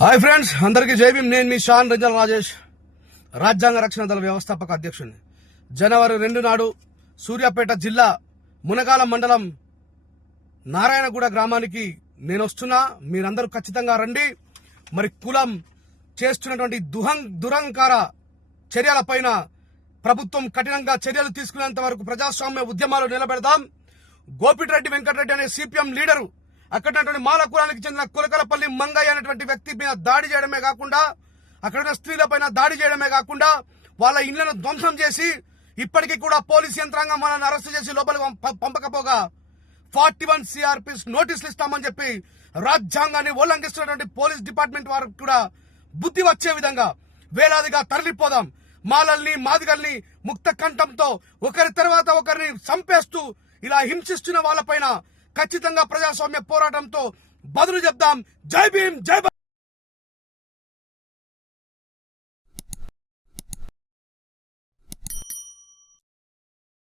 Hi friends, అందరికీ జై భీమ్. నేను మీ షాన్ రంజన్ రాజేష్, రాజ్యాంగ రక్షణ దళ వ్యవస్థాపక అధ్యక్షుడిని. జనవరి 2 నాడు సూర్యాపేట జిల్లా మునగాల మండలం నారాయణగూడ గ్రామానికి నేను వస్తున్నా. మీరందరూ ఖచ్చితంగా రండి. మరి కులం చేస్తున్నటువంటి దురంకార చర్యలపైన ప్రభుత్వం కఠినంగా చర్యలు తీసుకునేంత వరకు ప్రజాస్వామ్య ఉద్యమాలు నిలబెడదాం. గోపిరెడ్డి వెంకటరెడ్డి అనే సిపిఎం లీడరు అక్కడ మాల కులానికి చెందిన కులకలపల్లి మంగయ్య అనేటువంటి వ్యక్తి మీద దాడి చేయడమే కాకుండా, అక్కడ స్త్రీలపైన దాడి చేయడమే కాకుండా వాళ్ళ ఇళ్లను ధ్వంసం చేసి ఇప్పటికీ కూడా పోలీస్ యంత్రాంగం వాళ్ళని అరెస్ట్ చేసి లోపలికి పంపకపోగా 41 CRPs నోటీసులు ఇస్తామని చెప్పి రాజ్యాంగాన్ని ఉల్లంఘిస్తున్నటువంటి పోలీస్ డిపార్ట్మెంట్ వారికి కూడా బుద్ధి వచ్చే విధంగా వేలాదిగా తరలిపోదాం. మాలల్ని మాదిగల్ని ముక్త కంఠంతో ఒకరి తర్వాత ఒకరిని చంపేస్తూ ఇలా హింసిస్తున్న వాళ్ళపైన ఖచ్చితంగా ప్రజాస్వామ్య పోరాటంతో బదులు చెప్దాం. జై భీమ్, జై